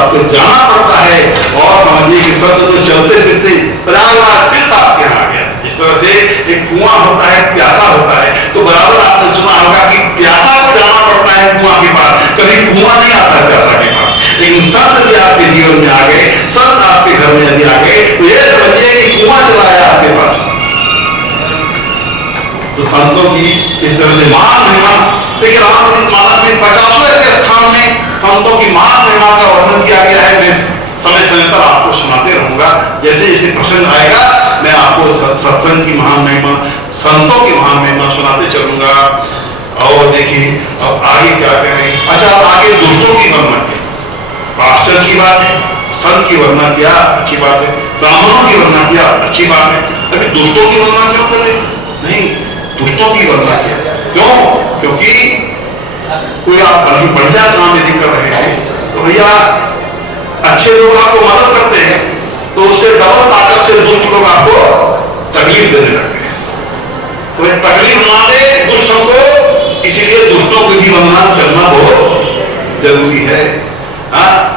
आपको जाना पड़ता है। और समझिए कि संत तो चलते फिरते प्रयागराज फिर आपके यहाँ आ गया। इस तरह से एक कुआं होता है, प्यासा होता है, तो बराबर आपने सुना होगा कि प्यासा को जाना पड़ता है कुआं के पास, कभी कुआं नहीं आता है प्यासा के पास। लेकिन संत यदि आपके जीवन में आ गए, संत आपके घर में यदि आ गए, तो ये समझिए कि कुआं चला है आपके पास। तो संतों की इस तरह से महान महिमा। देखिए रामचरित मानस में 50वें स्थान में संतों की महान महिमा का वर्णन किया गया है। मैं समय समय पर आपको सुनाते रहूंगा, जैसे जैसे प्रसंग आएगा मैं आपको सत्संग की महान महिमा, संतों की महान महिमा सुनाते चलूंगा। और देखिए अब आगे क्या करें। अच्छा, अब आगे दुष्टों की वर्णना की, आश्चर्य की बात है। संत की वर्णना किया, अच्छी बात है। ब्राह्मणों की वर्णना किया, अच्छी बात है। अभी दुष्टों की वर्णना क्यों करें? नहीं, दुष्टों की वर्णना किया क्यों? क्योंकि कोई आप बढ़िया काम यदि कर रहे हैं तो भैया अच्छे लोग आपको मदद करते हैं, तो उससे डबल ताकत से दुष्ट लोग आपको तकलीफ देने लगते हैं। तो एक तकलीफ ना दे दुष्टों को, इसीलिए दुष्टों की भी वंदना करना बहुत जरूरी है।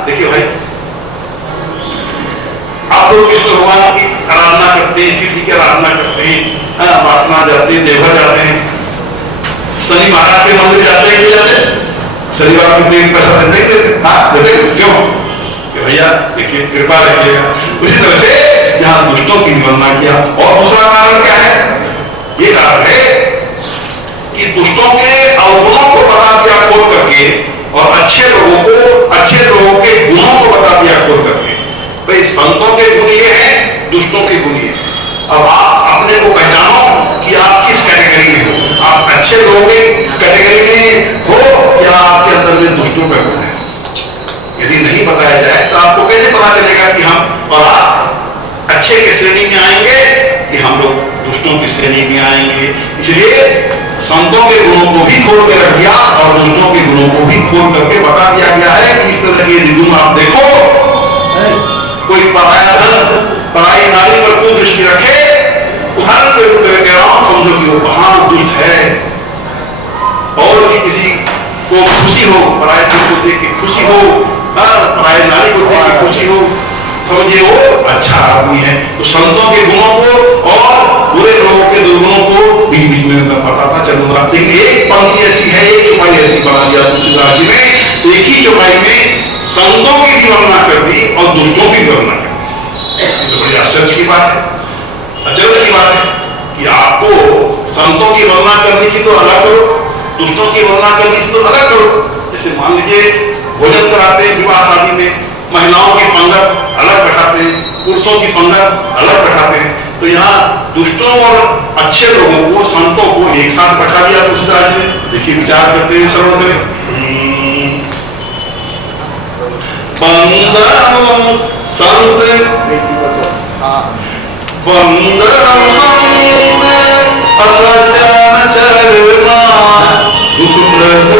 देखिए भाई, आप लोग विष्णु भगवान की आराधना करते हैं, शिव जी की आराधना करते हैं, वासना जाते हैं, देवघर जाते हैं, शनि महाराज के मंदिर जाते हैं, जाते शनिवार को पैसा देते देते क्यों? भैया देखिए कृपा रखिएगा। उसी तरह से यहाँ दुष्टों की निवंदना किया। और दूसरा कारण क्या है? ये कारण है कि दुष्टों के अवगुणों को बता दिया खोल करके, और अच्छे लोगों के गुणों को बता दिया खोल करके। भाई संतों के गुण ये हैं, दुष्टों के गुण ये। अब आप अपने को पहचानो कि आप किस कैटेगरी में हो। आप अच्छे लोगों की कैटेगरी में हो या आपके अंदर में दुष्टों का गुण है। यदि नहीं बताया जाए तो आपको कैसे पता चलेगा कि हम और आप अच्छे के श्रेणी में आएंगे कि हम लोग दुष्टों की श्रेणी में आएंगे। इसलिए संतों के गुणों को भी खोल के रख दिया और दुष्टों के गुणों को भी खोल करके बता दिया गया है कि इस तरह के गुण आप देखो। कोई पराई नारी पर कोई दृष्टि रखे, उदाहरण के रूप में कह रहा हूं, समझो कि वो महान दुष्ट है। और भी किसी को खुशी हो, पराई को देख के खुशी हो, पराई नारी को देख के खुशी हो, समझिए वो अच्छा आदमी है। तो संतों के गुणों को और बुरे लोगों के दुर्गुणों को बीच बीच में मैं बताता चलूंगा। लेकिन एक पंक्ति ऐसी है, एक चौपाई ऐसी बना दिया तुलसीदास जी ने, एक ही चौपाई में संतों की भी वर्णना कर दी और दुष्टों की वर्णना कर दी। तो बड़ी आश्चर्य की बात है, अचरज की बात है कि आपको संतों की वर्णना करनी थी तो अलग करो, दुष्टों की वर्णना करनी थी तो अलग करो। जैसे मान लीजिए भोजन कराते हैं विवाह शादी में, महिलाओं की पंगत अलग बैठाते हैं, पुरुषों की पंगत अलग बैठाते हैं। तो यहाँ दुष्टों और अच्छे लोगों को, संतों को एक साथ बैठा दिया तुलसीदास जी ने। देखिए विचार करते हैं, श्रवण करें। बंदरम संत बंदरम संत असचन चरमा, दुख प्रद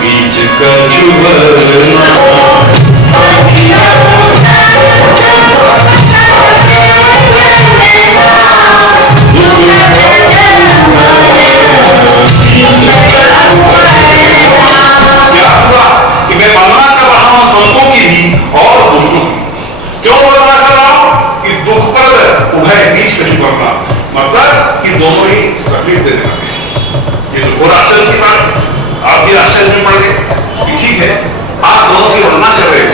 बीच कछु बरना। क्या हुआ कि मैं वर्णना कर रहा हूं संतों की भी और दुष्टों की। क्यों वर्णना कर रहा हूं कि दुखप्रद उभय बीच कछु बरना, मतलब कि दोनों ही तकलीफ देने वाले। ये तो और आश्चर्य की बात है, आप भी आश्चर्य में पड़ गए। ठीक है, आप दोनों की वर्णना कर रहे हो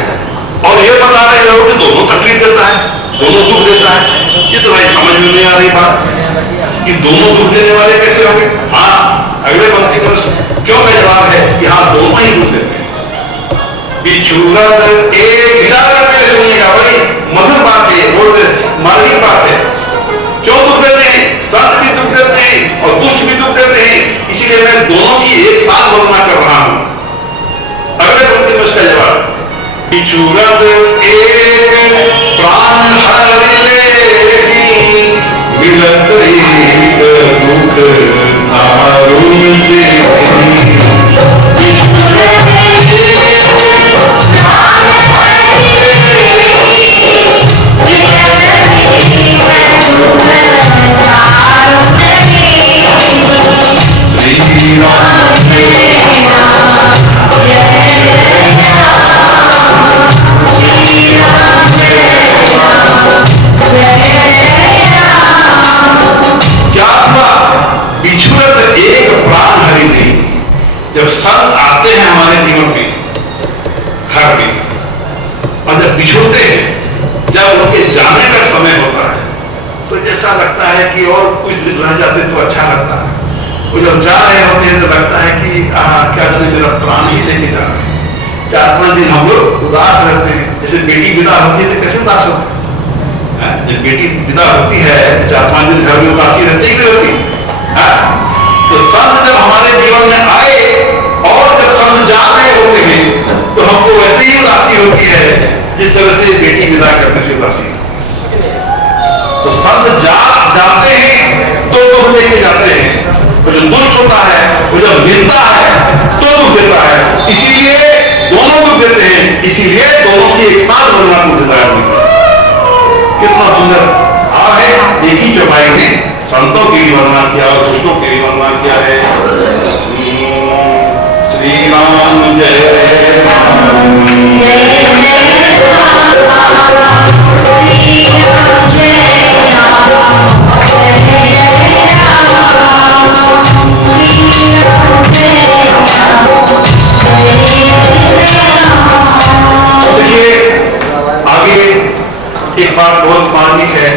और ये बता रहे हो कि दोनों तकलीफ देता है, दोनों दुख देता है। ये तो भाई समझ में नहीं आ रही बात कि दोनों दुख देने वाले कैसे होंगे। हाँ, अगले पंक्ति पर क्यों का जवाब है कि हाँ दोनों ही दुख देते हैं। एक विचार करके सुनिएगा, बड़ी मधुर बात है, बहुत मार्मिक बात है। क्यों दुख देते हैं? संत भी दुख देते हैं और दुष्ट भी दुख देते हैं। इसीलिए मैं दोनों की एक साथ वर्णना कर रहा हूं। अगले पंक्ति में उसका जवाब, बिछुरत एक प्राण हर लेहि, मिलत एक दुख दारुण देहि। श्री राम वो जब जा रहे होते हैं तो लगता है कि क्या जाने मेरा प्राण ही लेके जा रहे हैं। 4-5 दिन हम लोग उदास रहते हैं। जैसे बेटी विदा होती है तो कैसे उदास होते हैं? जब बेटी विदा होती है तो 4-5 दिन घर में उदासी रहती ही रहती है। तो संत जब हमारे जीवन में आए और जब संत जा रहे होते हैं तो हमको वैसे ही उदासी होती है जिस तरह से बेटी विदा करने से उदासी। तो संत जाते हैं तो दुख लेके जाते हैं, वो जो दुख होता है वो जब मिलता है तो दुख देता है। इसीलिए दोनों दुख देते हैं, इसीलिए दोनों की एक साथ बनना पूछता है। कितना सुंदर भाव है। एक ही चौपाई में संतों की भी वर्णना किया और दुष्टों की भी वर्णना किया है। श्री राम जय एक बात बहुत मार्मिक है,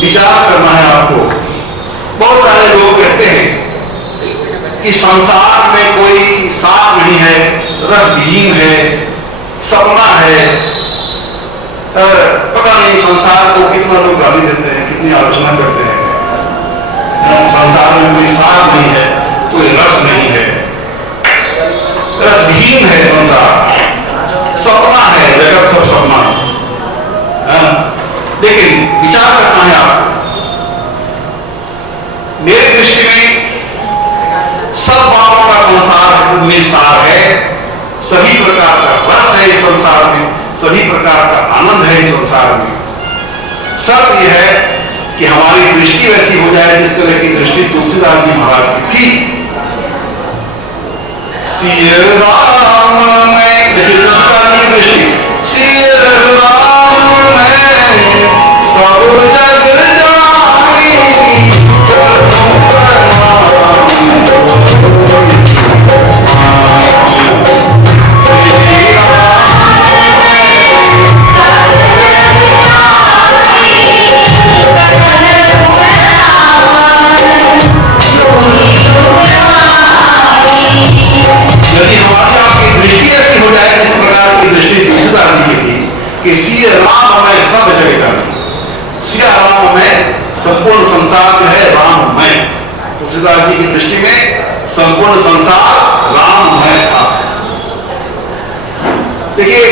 विचार करना है आपको। बहुत सारे लोग कहते हैं कि संसार में कोई सार नहीं है, रसविहीन है, सपना है। पता नहीं संसार को कितना लोग गाली देते हैं, कितनी आलोचना करते हैं। संसार में कोई सार नहीं है, कोई रस नहीं है, रसविहीन है संसार, सपना है, जगत सब सपना है। लेकिन विचार करना है आपको। मेरी दृष्टि में सब बातों का संसार में सार है, सभी प्रकार का रस है इस संसार में, सभी प्रकार का आनंद है इस संसार में। शर्त यह है कि हमारी दृष्टि वैसी हो जाए जिस तरह की दृष्टि तुलसीदास जी महाराज की थी। सिय राम में तुलसीदास जी की दृष्टि, सिय राम में सब जग जानी, यदि हमारी आपकी दृष्टि ऐसी हो जाए जिस प्रकार की दृष्टि तुलसीदास जी की थी कि सिय राम में सब जगह, सिया राम में संपूर्ण संसार जो है राममय। तुलसीदास जी की दृष्टि में संपूर्ण संसार राममय था। देखिए,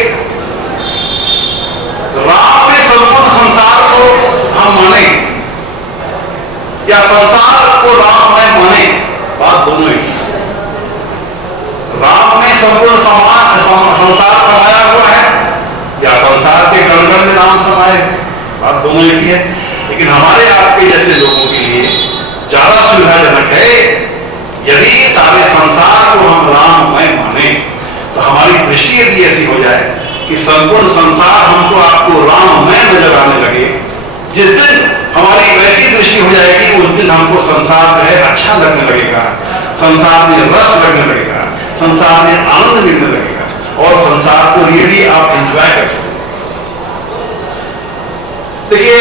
राम में संपूर्ण संसार को हम माने या संसार को राममय माने, बात दोनों ही। राम में संपूर्ण संसार समाया हुआ है या संसार के कण-कण में राम समाये, बात दोनों ही है। लेकिन हमारे आपके जैसे लोगों के लिए ज्यादा सुविधाजनक है यदि सारे संसार को हम राममय माने, तो हमारी दृष्टि यदि ऐसी हो जाए कि संपूर्ण संसार हमको आपको राममय नजर आने लगे। जिस दिन हमारी वैसी दृष्टि हो जाएगी उस दिन हमको संसार जो है अच्छा लगने लगेगा, संसार में रस लगने लगेगा, संसार में आनंद मिलने लगेगा और संसार को रियली आप एंजॉय कर सकते। देखिए,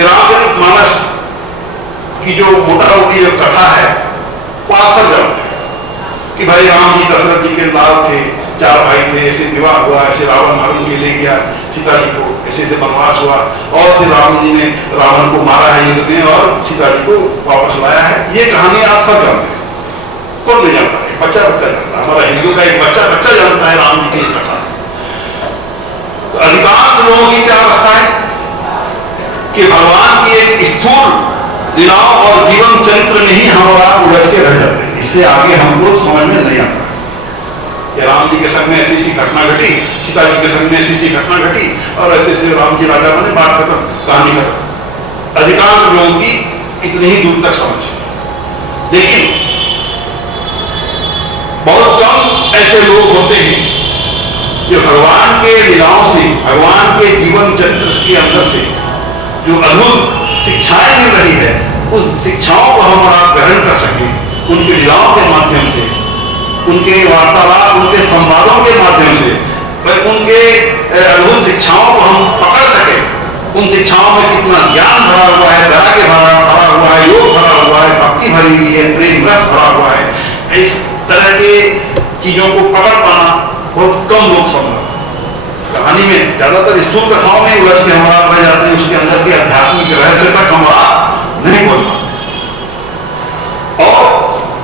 रामचरित मानस की जो मोटा मोटी जो कथा है वो आप सब जानते हैं कि भाई राम जी दशरथ जी के लाल थे, 4 भाई थे, ऐसे विवाह हुआ, ऐसे रावण मारून के ले गया सीता जी को, ऐसे वनवास हुआ और फिर राम जी ने रावण को मारा है युद्ध में और सीता जी को वापस लाया है। ये कहानी आप सब जानते हैं, कौन नहीं जानता है? बच्चा जानता है। हमारा हिंदू का एक बच्चा जानता है राम जी की कथा। तो अधिकांश लोगों की क्या अवस्था है कि भगवान की एक स्थूल लीलाओं और जीवन चरित्र में ही हमारा उलझ के रह जाते हैं। इससे आगे हमको समझ में नहीं आता कि राम जी के संग में ऐसी सी घटना घटी, सीता जी के संग में ऐसी सी घटना घटी और ऐसे ऐसे राम जी राजा बने, बात खत्म, कहानी खत्म। अधिकांश लोगों की इतनी ही दूर तक समझ। लेकिन बहुत कम ऐसे लोग होते हैं जो भगवान के लीलाओं से, भगवान के जीवन चरित्र के अंदर से जो अद्भुत शिक्षाएं मिल रही है उस शिक्षाओं को हम और आप ग्रहण कर सकें, उनकी लीलाओं के माध्यम से, उनके वार्तालाप, उनके संवादों के माध्यम से उनके अद्भुत शिक्षाओं को हम पकड़ सकें उन शिक्षाओं में कितना ज्ञान भरा हुआ है, वैराग्य भरा हुआ है, योग भरा हुआ है, भक्ति भरी हुई है, प्रेम रस भरा हुआ है। इस तरह के चीजों को पकड़ पाना बहुत कम लोग समझ। कहानी में ज्यादातर स्थूल कथाओं में उलझ के हमारा रह जाते हैं, उसके अंदर के आध्यात्मिक रहस्य तक हमारा नहीं बोल पाते। और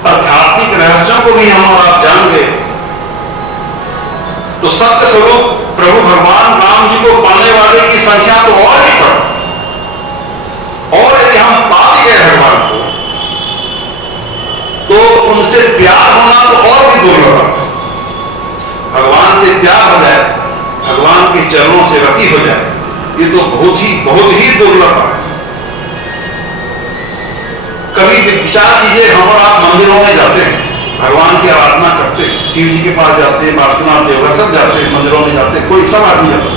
आध्यात्मिक रहस्यों को भी हम और आप जान गए तो सत्य स्वरूप प्रभु भगवान राम जी को पाने वाले की संख्या तो और भी बढ़, और यदि हम पा भी गए भगवान को तो उनसे प्यार होना तो और भी दुर्लभ है। भगवान से प्यार हो जाए, भगवान के चरणों से रति हो जाए, ये तो बहुत ही दुर्लभ है। कभी विचार कीजिए, हम और आप मंदिरों में जाते हैं, भगवान की आराधना करते हैं, शिव जी के पास जाते हैं, बासुनाथ देवघर सब जाते हैं, मंदिरों में जाते हैं, कोई सब आदमी जाता है।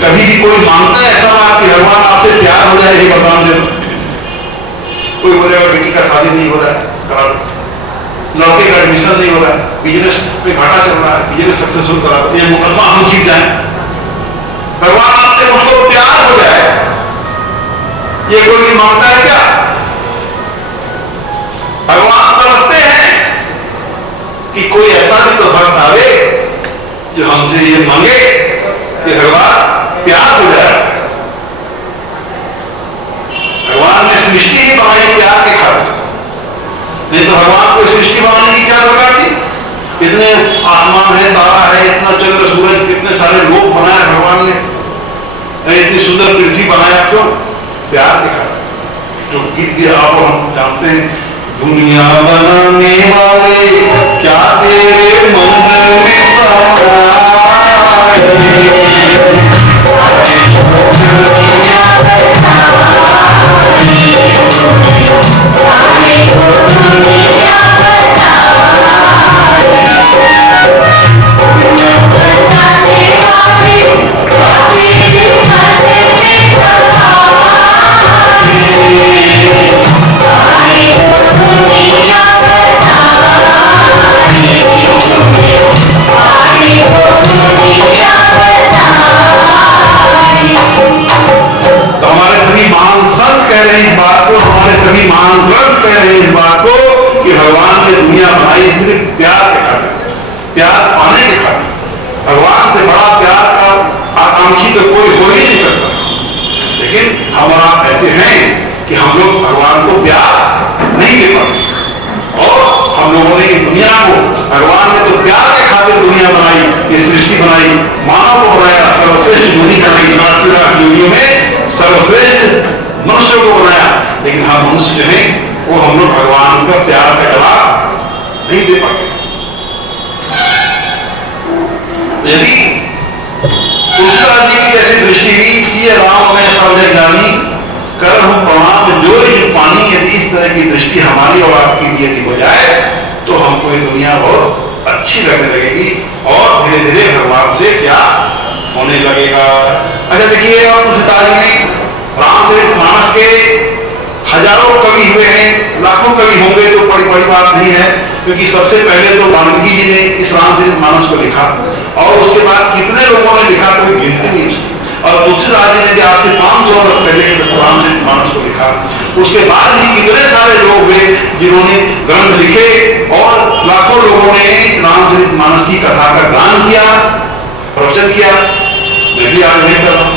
कभी भी कोई मांगता है ऐसा बात कि भगवान आपसे प्यार हो जाए, ये भगवान दे दो। कोई बोलेगा बेटी का शादी नहीं हो रहा है, करा दो। लड़के का एडमिशन नहीं हो रहा है, बिजनेस पे घाटा चल रहा है, बिजनेस सक्सेसफुल करा दो, ये मुकदमा हम जीत जाए। भगवान आपसे मुझको प्यार हो जाए, ये कोई मांगता है क्या? भगवान तरसते हैं कि कोई ऐसा भी तो भक्त आवे जो हमसे ये मांगे कि भगवान प्यार हो जाए। भगवान ने सृष्टि ही बनाई प्यार के खातिर, नहीं तो भगवान को सृष्टि बनाने की क्या दरकार थी? कितने आसमान है, तारा है, इतना चंद्र सूरज, कितने सारे लोग बनाए भगवान ने, इतनी सुंदर पृथ्वी बनाया, क्यों? प्यार के खातिर। जो गीत भी आप हम जानते हैं, दुनिया बनाने वाले क्या तेरे मन में समाए। क्योंकि सबसे पहले तो वाल्मीकि जी ने इस रामचरितमानस को लिखा और उसके बाद कितने लोगों ने लिखा कोई गिनती नहीं उसकी। और तुलसीदास जी ने आज से 500 वर्ष पहले रामचरितमानस को लिखा। उसके बाद भी कितने सारे लोग हुए जिन्होंने ग्रंथ लिखे और लाखों लोगों ने रामचरितमानस की कथा का गान किया, प्रवचन किया। मैं भी आज नहीं कर रहा हूं।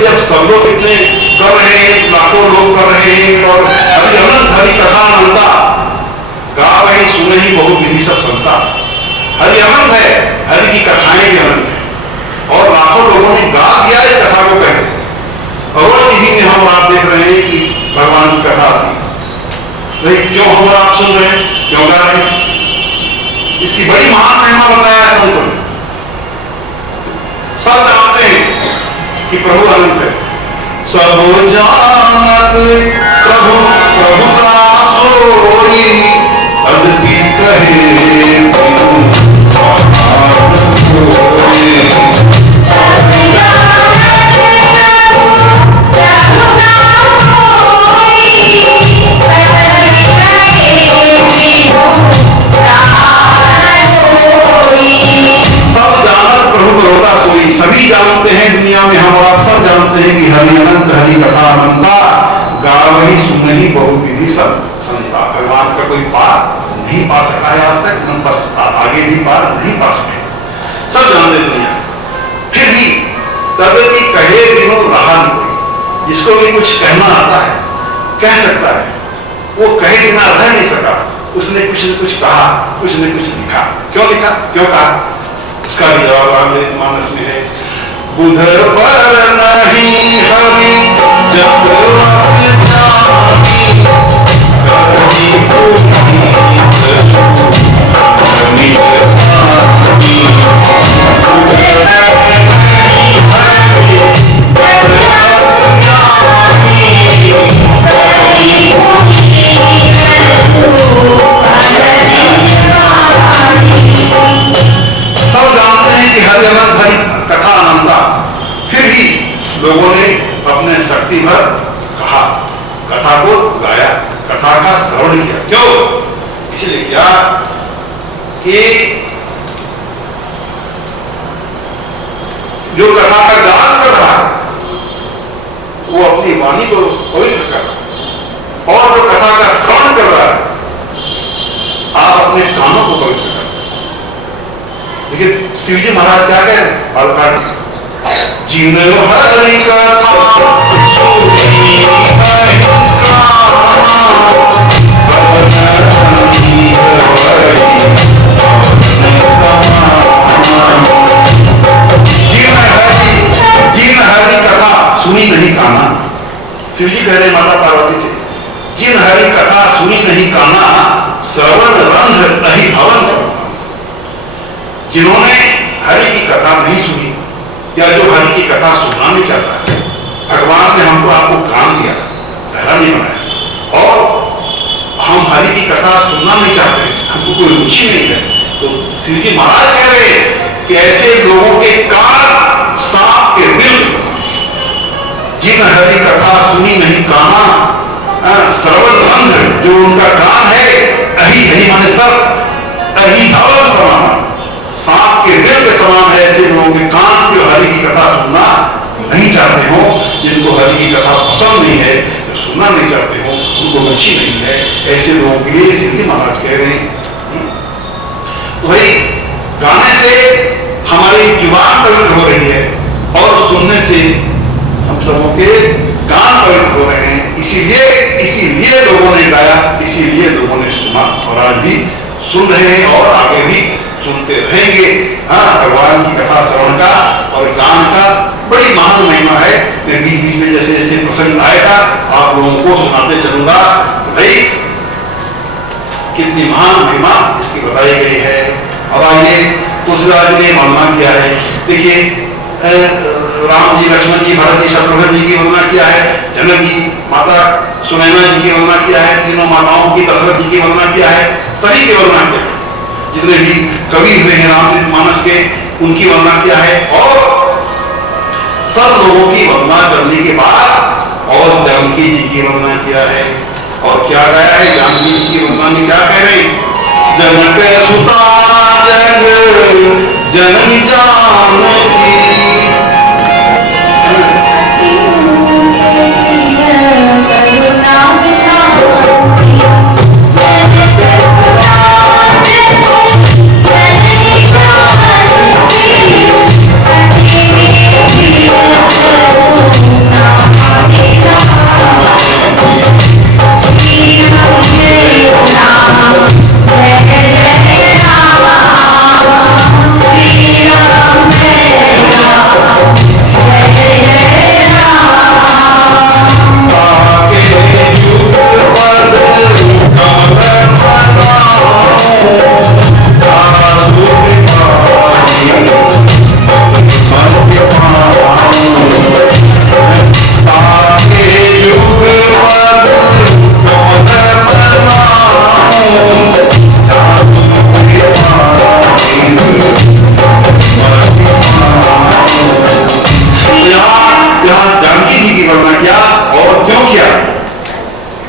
जब सब लोग इतने कर रहे हैं, लाखों लोग कर रहे हैं और अभी अनंत हरि कथा अनंता गा वही सुने ही बहुत विधि सब संता। हरि अनंत है, हरि की कथाएं भी अनंत है और लाखों लोगों ने गा दिया इस कथा को पहले। और टीवी में हम आप देख रहे हैं कि भगवान की कथा आती है, क्यों हम आप सुन रहे हैं, क्यों गा रहे हैं? इसकी बड़ी महान महिमा बताया है संतों ने। सब जानते हैं कि प्रभु अनंत है, सब जानत प्रभु प्रभुता सोई अद्भुत कहे सभी जानते हैं दुनिया में, हम और आप सब जानते आगे भी पार नहीं पा सके, सब जानते दुनिया। फिर भी तब की कहे बिनु रहा नहीं कोई, जिसको भी कुछ कहना आता है कह सकता है, वो कहे बिना रह नहीं सका, उसने कुछ न कुछ कहा, कुछ न कुछ लिखा। क्यों लिखा, क्यों कहा, उसका भी जवाब रामचरितमानस में है। बुध पर नहीं हरि जब कथा अनंता, फिर भी लोगों ने अपने शक्ति भर कहा, कथा को गाया, कथा का श्रवण किया। क्यों, इसलिए किया कि जो कथा का गान कर रहा है वो अपनी वाणी को पवित्र कर रहा है, और जो कथा का श्रवण कर रहा है आप अपने कानों को पवित्र कर रहे हैं। देखिए शिवजी महाराज क्या कह रहे हैं, बालकांड, जिन हरि कथा सुनी नहीं काना, शिवजी कह रहे माता पार्वती से, जिन हरि कथा सुनी नहीं काना, श्रवण रंध्र नहीं भवन समझा। जिन्होंने हरि की कथा नहीं सुनी, या जो हरि की कथा सुनना नहीं चाहता है, भगवान ने हमको आपको कान दिया, पहला नहीं बनाया, और हम हरि की कथा सुनना नहीं चाहते, हमको कोई रुचि नहीं है, तो शिवजी महाराज कह रहे हैं कि ऐसे लोगों के कान सांप के बिल, जिन हरि कथा सुनी नहीं काना, श्रवण रंध्र जो उनका कान है, अही अही माने सब, अही धवल समान, सांप के दिल के समान है। ऐसे लोगों के कान जो हरि की कथा सुनना नहीं चाहते हो, जिनको हरि की कथा पसंद नहीं है, जो सुनना नहीं चाहते हो, उनको रुचि नहीं है, ऐसे लोगों के लिए शिवजी महाराज कह रहे हैं। तो भाई गाने से हमारी जुबान पवित्र हो रही है, और सुनने से हम सबों के कान पवित्र हो रहे हैं। इसीलिए लोगों ने गाया, इसीलिए लोगों ने सुना, और आज भी सुन रहे हैं और आगे भी सुनते रहेंगे। भगवान की कथा श्रवण का और गान का बड़ी महान महिमा है। मैं बीच बीच में जैसे जैसे प्रसंग आएगा आप लोगों को सुनाते चलूंगा। तो भाई कितनी महान महिमा इसकी बताई गई है। और आइए तुलसीदास जी ने वर्णना किया है। देखिए राम जी, लक्ष्मण जी, भरत जी, शत्रुघ्न जी की वर्णना किया है, जनक जी, माता सुनैना जी की वर्णना किया है, तीनों माताओं की, दशरथ जी की वर्णना किया है, सभी की वर्णना किया है। जितने भी कवि हुए हैं रामचरितमानस के, उनकी वर्णना किया है। और सब लोगों की वर्णना करने के बाद और जानकी जी की वर्णना किया है। और क्या गाया है, जानकी जी की वर्णना में क्या कह रहे हैं, जनक सुता जग जननी जानकी,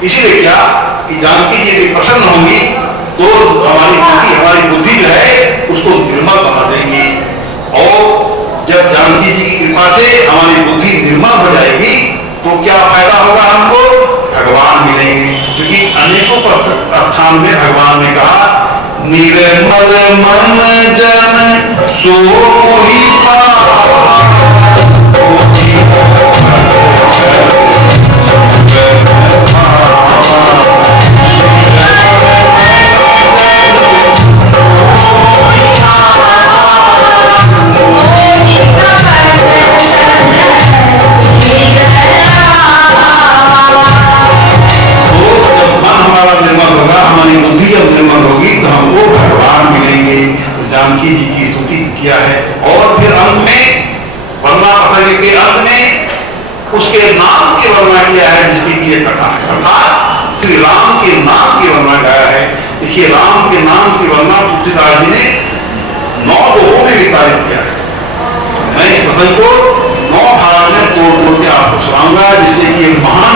इसीलिए क्या कि जानकी जी यदि प्रसन्न होंगी तो हमारी बुद्धि जो है उसको निर्मल बना देंगी। और जब जानकी जी की कृपा से हमारी बुद्धि निर्मल हो जाएगी तो क्या फायदा होगा, हमको भगवान मिलेंगे। क्योंकि अनेकों स्थान में भगवान ने कहा निर्मल मन जानकी जी की स्तुति किया है। और फिर अंत में वर्णना प्रसंग के अंत में उसके नाम की वर्णना किया है, जिसकी की कथा है, अर्थात श्री राम के नाम की वर्णना गाया है। देखिए, राम के नाम की वर्णना तुलसीदास जी ने 9 दोहों में विस्तारित किया है। मैं इस प्रसंग को 9 भाग में तोड़ के आपको सुनाऊंगा, जिससे कि एक महान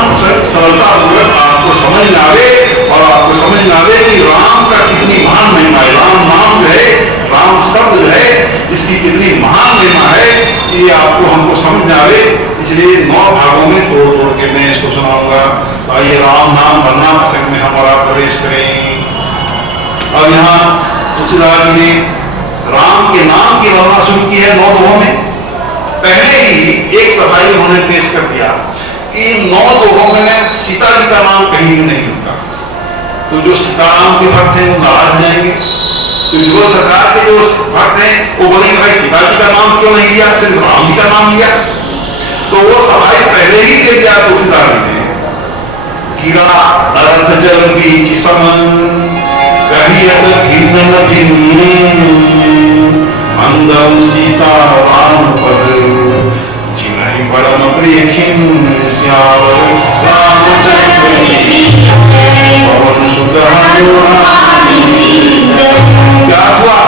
सरलता पूर्वक आपको समझ में आवे, और आपको समझ में आवे कि राम का कितनी महान महिमा है। राम नाम जो है, राम शब्द जो है, जिसकी कितनी महान महिमा है, ये आपको हमको समझ में आवे। इसलिए 9 भागों में तोड़ के मैं इसको सुनाऊंगा। आइए राम नाम वर्णना प्रसंग में हमारा प्रवेश करें। और यहाँ तुलसीदास जी ने राम के नाम की वर्णना शुरू की है 9 दोहों में। पहले ही एक सफाई उन्होंने पेश कर दिया कि 9 दोहों में सीता जी का नाम कहीं भी नहीं होता। तो जो सीताराम के भक्त हैं वो नाराज हो जाएंगे, तो युगल सरकार के जो भक्त हैं वो बोलेंगे भाई सीता जी का नाम क्यों नहीं लिया, सिर्फ राम जी का नाम लिया। तो वो सफाई पहले ही दे दिया तुलसीदास जी ने। गिरा अर्थ जल बीच समन कहियत भिन्न भिन्न मंदम सीता राम पद जिन्हि परम प्रिय खिन्न श्यावर रामचंद्र पवन सुत क्या हुआ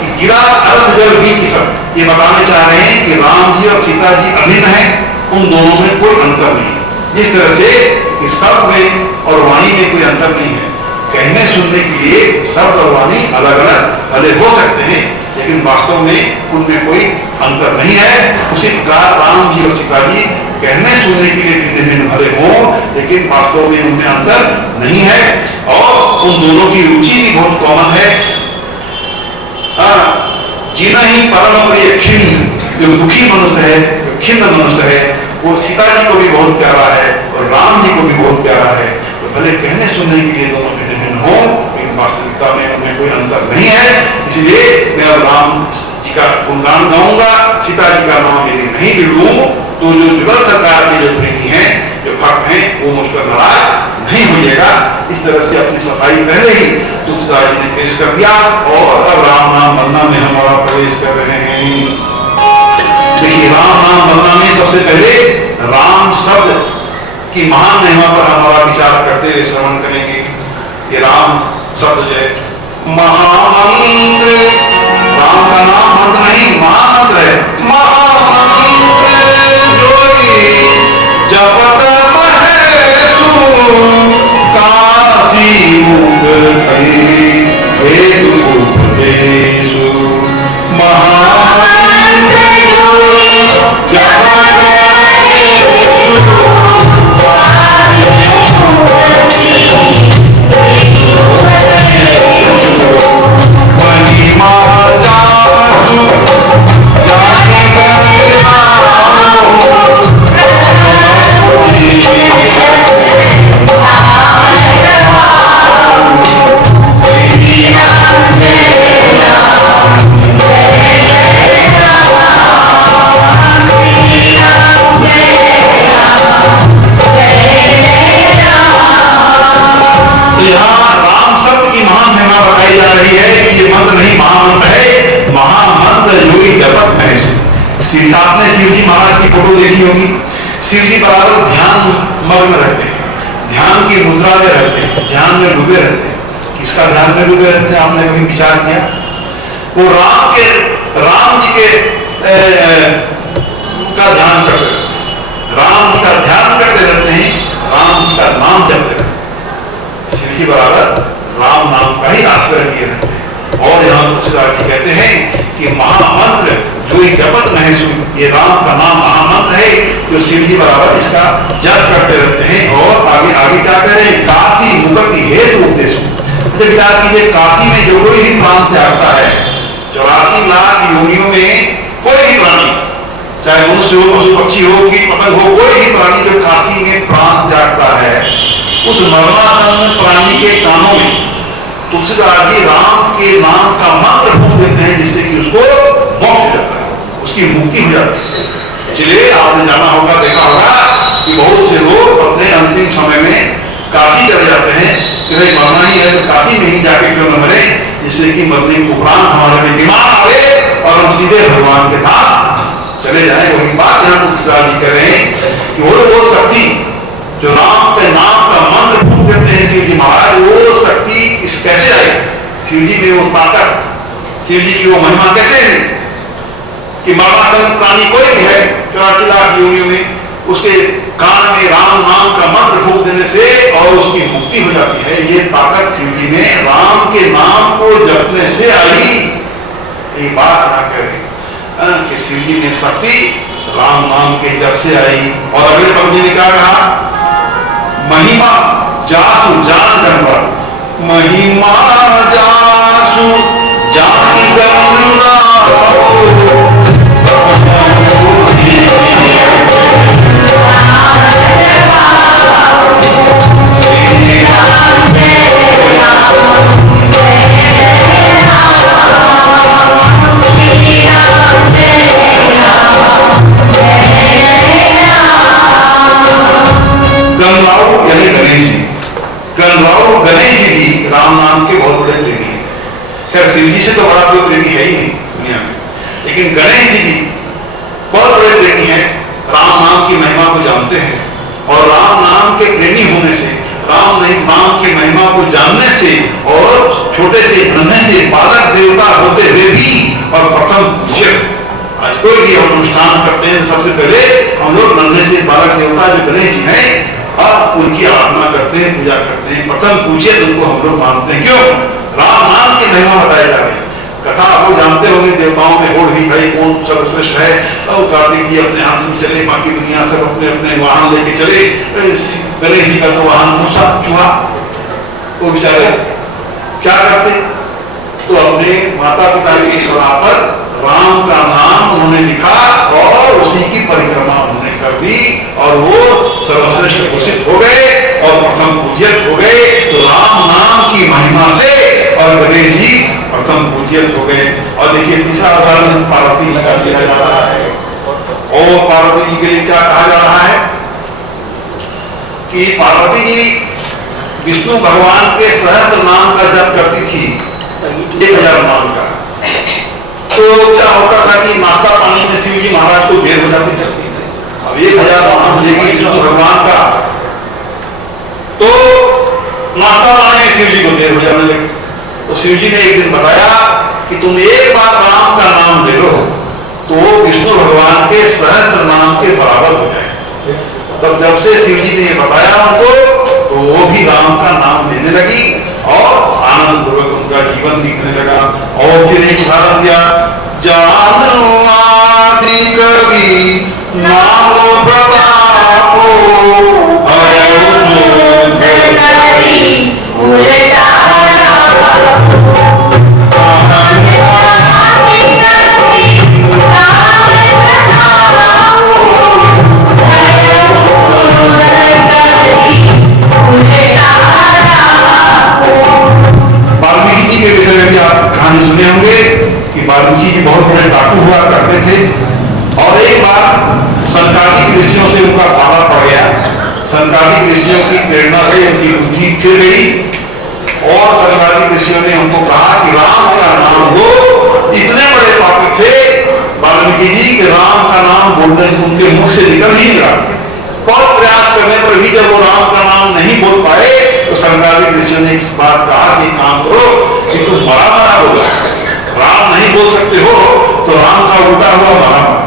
कि गिरा अर्थ जल बीच सब, ये बताना चाह रहे हैं कि राम जी और सीता जी अभिन्न हैं, उन दोनों में कोई अंतर नहीं। जिस तरह से कि शब्द में और वाणी में कोई अंतर नहीं है, कहने सुनने के लिए शब्द और वाणी अलग अलग भले हो सकते हैं, लेकिन वास्तव में उनमें कोई अंतर नहीं है। उसी प्रकार राम जी और सीता जी कहने सुनने के लिए भिन्न भिन्न भले हों, लेकिन वास्तव में उनमें अंतर नहीं है, और उन दोनों की रुचि भी बहुत कॉमन है। जीना ही परम प्रिय खिन्न, जो दुखी मनुष्य है, जो खिन्न मनुष्य है, वो सीता जी को भी बहुत प्यारा है और राम जी को भी बहुत प्यारा है। तो भले कहने सुनने के लिए दोनों भिन्न भिन्न हो, लेकिन वास्तविकता में उनमें कोई अंतर नहीं है। इसलिए मैं अब राम जी का गुणगान गाऊंगा, सीता जी का नाम यदि नहीं भी लूं तो जो युगल सरकार के जो प्रेमी हैं, जो भक्त हैं, वो मुझ पर नाराज नहीं होइएगा। इस तरह से अपनी सफाई पहले ही तुलसीदास जी ने पेश कर दिया, और अब राम नाम वंदना में हमारा प्रवेश कर रहे हैं। देखिए, राम नाम वंदना में सबसे पहले राम शब्द की महान महिमा पर हमारा विचार करते हुए श्रवण करेंगे। कि राम शब्द जो है महामंत्र, राम का नाम मंत्र नहीं महामंत्र है। महामंत्र जोई जपत महेशु काशी मुख वेद उपदेशु। महामंत्र जोई जपत आपने शिव जी महाराज की फोटो देखी होगी। शिव जी बराबर ध्यान मग्न रहते हैं, ध्यान की मुद्रा में रहते हैं, ध्यान में डूबे रहते हैं। किसका ध्यान में डूबे रहते हैं, आपने कभी विचार किया? वो राम जी के का ध्यान करते रहते हैं, राम जी का ध्यान करते रहते हैं, राम जी का नाम जपते रहते हैं। शिव जी बराबर राम नाम का ही आश्रय किए रहते हैं। और यहाँ तुलसीदास जी कहते हैं कि महामंत्र जो जपत महसू, ये राम का नाम महामंत्र है, जो शिव जी बराबर इसका जप करते रहते हैं। और आगे आगे क्या कह रहे हैं? काशी मुक्ति हेतु उपदेश। विचार कीजिए, काशी में जो कोई भी प्राण त्यागता है, 84 लाख योनियों में कोई भी प्राणी, चाहे मनुष्य हो, पशु पक्षी हो, कीट पतंग हो, कोई भी प्राणी जो काशी में प्राण त्यागता है, उस मरणासन्न प्राणी के कानों में तुलसीदास जी राम के नाम का मंत्र फूंक देते हैं, जिससे कि उसको मोक्ष हो जाता है, उसकी मुक्ति हो जाती है। इसलिए आपने जाना होगा, देखा होगा कि बहुत से लोग अपने अंतिम समय में काशी चले जाते हैं कि भाई मरना ही है तो काशी में ही जाके क्यों न मरे, जिससे कि मरने के उपरांत हमारे में दिमाग आवे और हम सीधे भगवान के धाम चले जाए। वही बात यहाँ तुलसीदास जी कह रहे हैं कि वो शक्ति जो राम के नाम का मंत्र फूंक देते हैं शिव जी महाराज, वो शक्ति कैसे आई? शिव जी में वो ताकत, शिव जी की वो महिमा कैसे है कि मरणासन प्राणी कोई भी है 84 लाख योनियों में, उसके कान में राम नाम का मंत्र फूंक देने से और उसकी मुक्ति हो जाती है। ये ताकत शिव जी में राम के नाम को जपने से आई। ये बात यहाँ कह रहे कि शिव जी में शक्ति राम नाम के जप से आई। और अगले पंक्ति में क्या कहा? महिमा जासु जान गंगा, महिमा जासु जान गंगा, गणेश जी भी राम नाम के बहुत बड़े प्रेमी हैं। खैर शिव जी से तो बड़ा कोई प्रेमी है ही नहीं दुनिया में, लेकिन गणेश जी भी बहुत बड़े प्रेमी हैं, राम नाम की महिमा को जानते हैं। और राम नाम के प्रेमी होने से, राम नाम की महिमा को जानने से और छोटे से नन्हे से बालक देवता होते हुए भी और प्रथम आज कोई भी हम अनुष्ठान करते हैं सबसे पहले हम लोग नन्हे से बालक देवता जो गणेश जी हैं और उनकी आराधना करते हैं, पूजा करते हैं। प्रथम पूछे तो उनको हम लोग मानते हैं। क्यों? राम नाम की महिमा बताई जा रही है। कथा आप जानते होंगे, देवताओं में होड़ ही भाई कौन सर्वश्रेष्ठ है। तो कार्तिक जी अपने हाथ से चले, बाकी दुनिया सब अपने अपने वाहन लेके चले। गणेश जी का तो वाहन मूसा चूहा, वो बेचारे क्या करते? तो अपने माता पिता की सलाह पर राम का नाम उन्होंने लिखा और उसी की परिक्रमा उन्होंने कर दी और वो सर्वश्रेष्ठ घोषित हो गए और प्रथम पूज्यत हो गए। तो राम नाम की महिमा से और गणेश जी प्रथम पूज्यत हो गए। और देखिए तीसरा उदाहरण पार्वती लगा दिया जा रहा है। और पार्वती जी के लिए क्या कहा जा रहा है कि पार्वती जी विष्णु भगवान के सहस्त्र नाम का जप करती थी, 1000 नाम का। तो क्या होता था कि नाश्ता पानी में शिव जी महाराज को देर हो जाती चलती थी। अब 1000 नाम लेगी विष्णु भगवान का, तो नाश्ता पानी में शिव जी को देर हो जाने लगी। तो शिव जी ने एक दिन बताया कि तुम एक बार राम का नाम ले लो तो विष्णु भगवान के सहस्त्र नाम के बराबर हो जाए। तब जब से शिव जी ने बताया उनको तो वो भी राम का नाम लेने लगी और आनंद पूर्वक उनका जीवन बीतने लगा। और फिर एक उदाहरण दिया, जानो आदि कवि नाम प्रताप सुने होंगे कि वाल्मीकि जी बहुत बड़े डाकू हुआ करते थे। और एक बार संकादिक ऋषियों से उनका भाला पड़ गया। संकादिक ऋषियों की प्रेरणा से उनकी बुद्धि फिर गई और संकादिक ऋषियों ने उनको कहा कि राम का नाम लो। इतने बड़े पापी थे वाल्मीकि जी कि राम का नाम बोलने उनके मुख से निकल ही नहीं रहा। बहुत प्रयास करने पर भी जब वो राम का नाम नहीं बोल पाए तो संकादिक ऋषियों ने इस बात कहा कि काम करो कि तुम मरा मरा बोला, राम नहीं बोल सकते हो तो राम का उल्टा हुआ मरा मरा।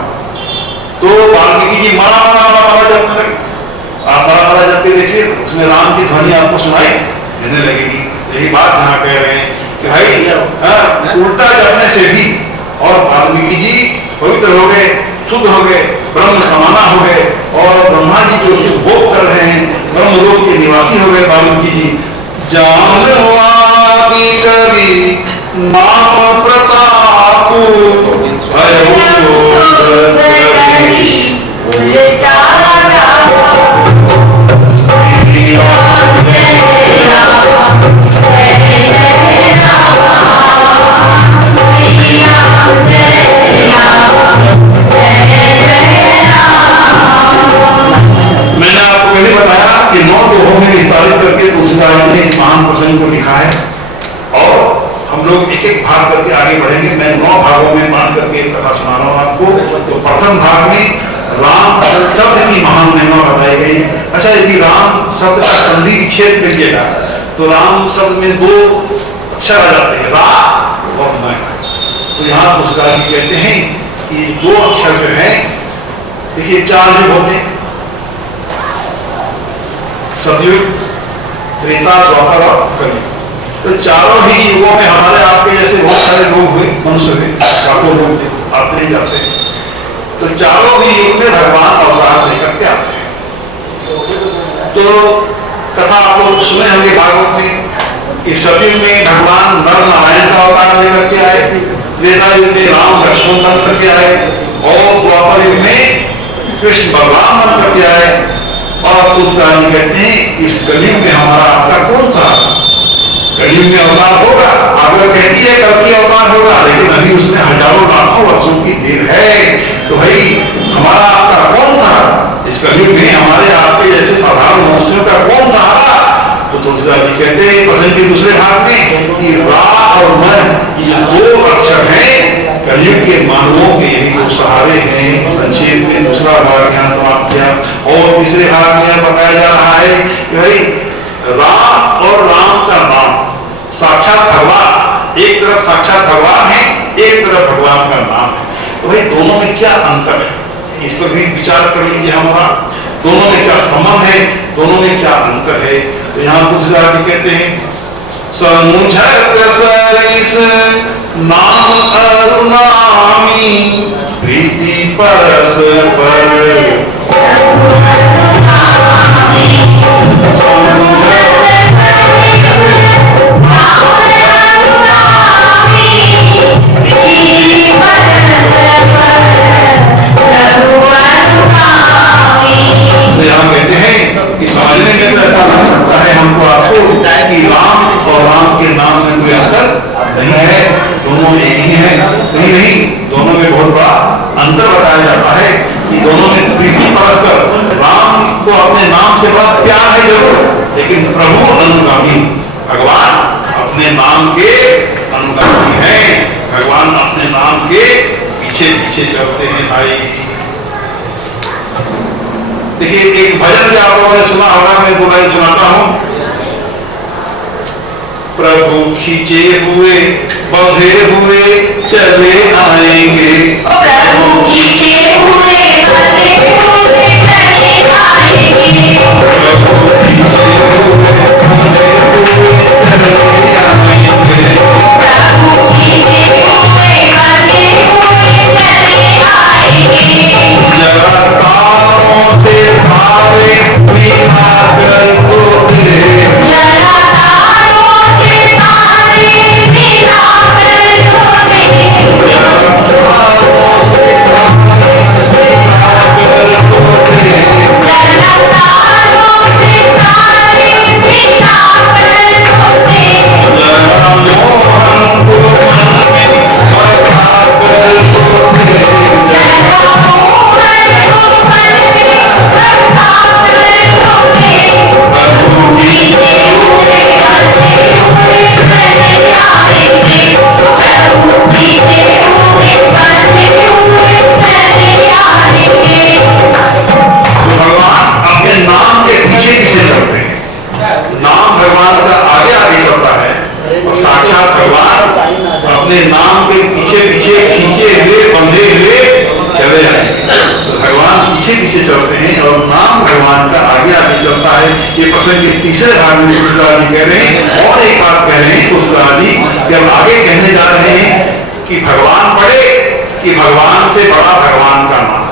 तो वाल्मीकि जी मरा मरा मरा मरा जपने लगे। आप मरा मरा जब के देखिए उसमें राम की ध्वनि आपको सुनाई देने लगेगी। यही बात यहाँ कह रहे हैं कि भाई उल्टा जपने से भी और वाल्मीकि जी पवित्र हो गए, शुद्ध हो गए, ब्रह्म समाना हो गए और ब्रह्मा जी जो सुख भोग कर रहे हैं ब्रह्मलोक के निवासी हो गए वाल्मीकि जी। जानवादि कवि नाम प्रताप विस्तारित करके तुलसीदास जी ने इस महान प्रसंग को लिखा है। और हम लोग करके आगे बढ़ेंगे। मैं 9 भागों में बांट करके एक कथा सुना रहा हूँ आपको। तो प्रथम भाग में राम शब्द की महान महिमा बताई गई। अच्छा, यदि राम शब्द का संधि विच्छेद करिएगा तो राम शब्द में 2 अक्षर आ जाते हैं, रा और मैं। तो यहाँ तुलसीदास जी कहते हैं कि 2 अक्षर जो है, देखिए 4 युग होते हैं, सतयुग, त्रेता, द्वापर और कलयुग। तो चारों ही युगों में हमारे आपके जैसे बहुत सारे लोग हुए, मनुष्य हुए, लाखों लोग आते ही जाते हैं। तो चारों ही युग में भगवान अवतार लेकर के आते हैं। तो कथा आप लोग सुने होंगे भागवत में कि सतयुग में भगवान नर नारायण का अवतार लेकर के आए, त्रेता युग में राम लक्ष्मण बन करके आए, और द्वापर युग में कृष्ण बलराम बन करके आए। और तुलसीदास जी कहते हैं इस कलयुग में हमारा आपका कौन सा कलयुग में अवतार होगा? आप लोग कहती है कल की अवतार होगा, लेकिन अभी उसमें हजारों लाखों वर्षों की देर है। तो भाई हमारा आपका कौन सा इस कलयुग में हमारे आपके जैसे साधारण मनुष्यों का कौन सा आगा? तो तुलसीदास जी कहते हैं प्रसंग के दूसरे भाग में कि रा और मन, ये 2 अक्षर हैं कलयुग के मानवों के, यही 2 सहारे हैं। संक्षेप में दूसरा भाग यहाँ समाप्त किया। और तीसरे भाग में बताया जा रहा है कि भाई राम और राम का नाम साक्षात भगवान, एक तरफ साक्षात भगवान है, एक तरफ भगवान का नाम है। तो भाई दोनों में क्या अंतर है, इस पर भी विचार कर लीजिए। हमारा दोनों में क्या संबंध है, दोनों में क्या अंतर है? तो यहाँ तुलसीदास जी कहते हैं समुझत सरिस नाम अरुणामी प्रीति परस पर। कहते हैं कि समझने में तो ऐसा लग सकता है हमको आपको कि राम और राम के नाम में कोई अंतर नहीं है, दोनों एक ही है। नहीं, दोनों में बहुत बड़ा अंतर बताया जाता है कि दोनों में प्रीति परस्पर। राम को अपने नाम से बड़ा प्यार है जरूर, लेकिन प्रभु अनुगामी, भगवान अपने नाम के अनुगामी हैं। भगवान अपने नाम के पीछे पीछे चलते हैं भाई। देखिए एक भजन भी आप लोगों ने सुना होगा, मैं बुराई सुनाता हूं। प्रभु खींचे हुए बंधे हुए चले आएंगे, प्रभु खींचे हुए बंधे हुए चले आएंगे, प्रभु खींचे हुए बंधे हुए चले आएंगे, प्रभु खींचे हुए बंधे हुए चले आएंगे। जगतारों से भारे बिना कर तोड़े, जगतारों से भारे बिना कर तोड़े, जगतारों से भारे बिना कर तोड़े, जगतारों से भारे बिना कर तोड़े, जगमोहन को मन में बसा कर तोड़े, जगमोहन को मन में बसा कर तोड़े। प्रभु खींचे हुए बंधे हुए चले आएंगे, प्रभु खींचे हुए बंधे हुए चले आएंगे। भगवान अपने नाम के पीछे पीछे चलते हैं। नाम भगवान का आगे आगे चलता है और साक्षात भगवान अपने नाम के पीछे पीछे खींचे हुए बंधे हुए चले जाएंगे। तो भगवान पीछे पीछे चलते हैं और नाम भगवान का आगे आगे चलता है। ये प्रसंग के तीसरे भाग में तुलसीदास जी कह रहे हैं। और एक बात कह रहे हैं तुलसीदास जी, जब आगे कहने जा रहे हैं कि भगवान बड़े, कि भगवान से बड़ा भगवान का नाम।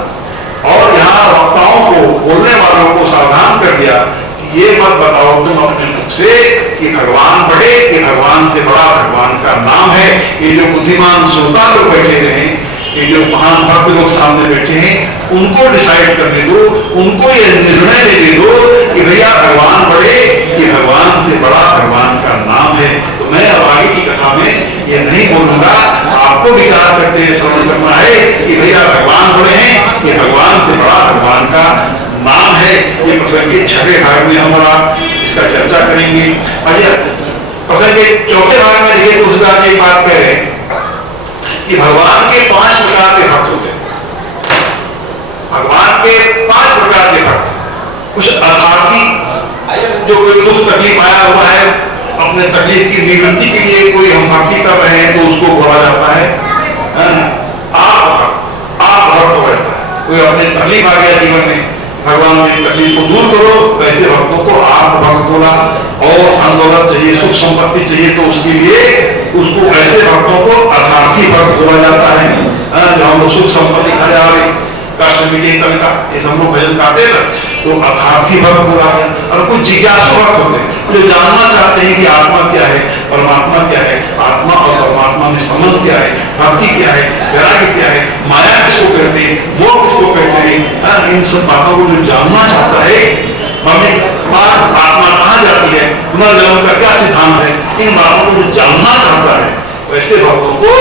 और यहाँ वक्ताओं को, बोलने वालों को सावधान कर दिया कि ये मत बताओ तुम अपने मुख से कि भगवान बड़े, कि भगवान से बड़ा भगवान का नाम है। ये जो बुद्धिमान श्रोता लोग बैठे रहे, ये जो महान भक्त लोग सामने बैठे हैं, उनको डिसाइड करने दो, उनको ये निर्णय लेने दो कि भैया भगवान बड़े, कि भगवान से बड़ा भगवान का नाम है। तो मैं अब आगे की कथा में ये नहीं बोलूंगा, आपको विचार करते हुए श्रवण करना है कि भैया भगवान बड़े हैं, कि भगवान से बड़ा भगवान का नाम है। ये प्रसंग के 6वें भाग में हमारा इसका चर्चा करेंगे। प्रसंग के 4थे भाग में देखिए तुलसीदास जी एक बात कह रहे हैं कि भगवान के 5 प्रकार के भक्त होते हैं। भगवान के 5 प्रकार के भक्त, कुछ अर्थार्थी, जो कोई दुख तकलीफ आया हुआ है, अपने तकलीफ की निवृत्ति के लिए कोई हम भक्ति कर रहे हैं तो उसको बोला जाता है आप भक्त हो रहता है। कोई अपने तकलीफ आ गया जीवन में, भगवान ने तकलीफ को दूर करो, वैसे भक्तों को आप भक्त बोला। और धन दौलत चाहिए, सुख संपत्ति चाहिए, तो उसके लिए उसको ऐसे भक्तों को अर्थार्थी भक्त बोला जाता है। जो हम लोग सुख संपत्ति खा जा रहे, कष्ट मिटे कविता, ये सब लोग भजन गाते ना, तो अर्थार्थी भक्त बोला गया। और कुछ जिज्ञासु भक्त होते हैं, जो जानना चाहते हैं कि आत्मा क्या है, परमात्मा क्या है, आत्मा और परमात्मा में संबंध क्या है, भक्ति क्या है, वैराग्य क्या है, माया किसको कहते हैं, वो किसको कहते हैं, इन सब बातों को जो जानना चाहता है, आत्मा कहाँ जाती है, पुनर्जन्म का क्या सिद्धांत है, इन बातों को जो जानना चाहता है, वैसे भक्तों को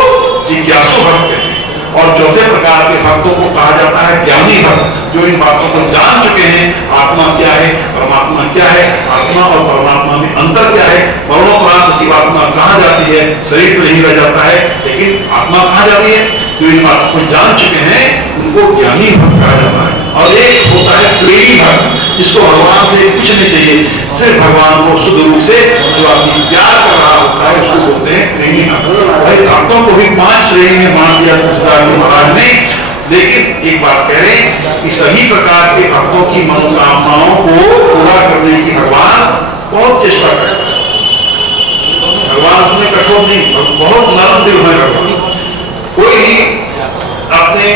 जिज्ञासु भक्त कहते हैं। और चौथे प्रकार के भक्तों को कहा जाता है ज्ञानी भक्त, जो इन बातों को जान चुके हैं, आत्मा क्या है, परमात्मा क्या है, आत्मा और परमात्मा में अंतर क्या है, मरणोपरांत जीवात्मा कहाँ जाती है, शरीर तो नहीं रह जाता है, लेकिन आत्मा कहाँ जाती है, जो इन बातों को जान चुके हैं, उनको ज्ञानी भक्त कहा जाता है। और एक होता है प्रेमी भक्त, जिसको भगवान से कुछ नहीं चाहिए, सिर्फ भगवान को शुद्ध रूप से जो आदमी प्यार कर रहा होता है, उसको बोलते हैं प्रेमी भक्त। भाई भक्तों को भी 5 श्रेणी में बांट दिया तुलसीदास जी महाराज ने, लेकिन एक बात कह रहे हैं कि सभी प्रकार के भक्तों की मनोकामनाओं को पूरा करने की भगवान बहुत चेष्टा करते हैं। भगवान उसमें कठोर नहीं, बहुत नरम दिल है भगवान। कोई भी अपने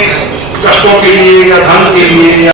कष्टों के लिए या धन के लिए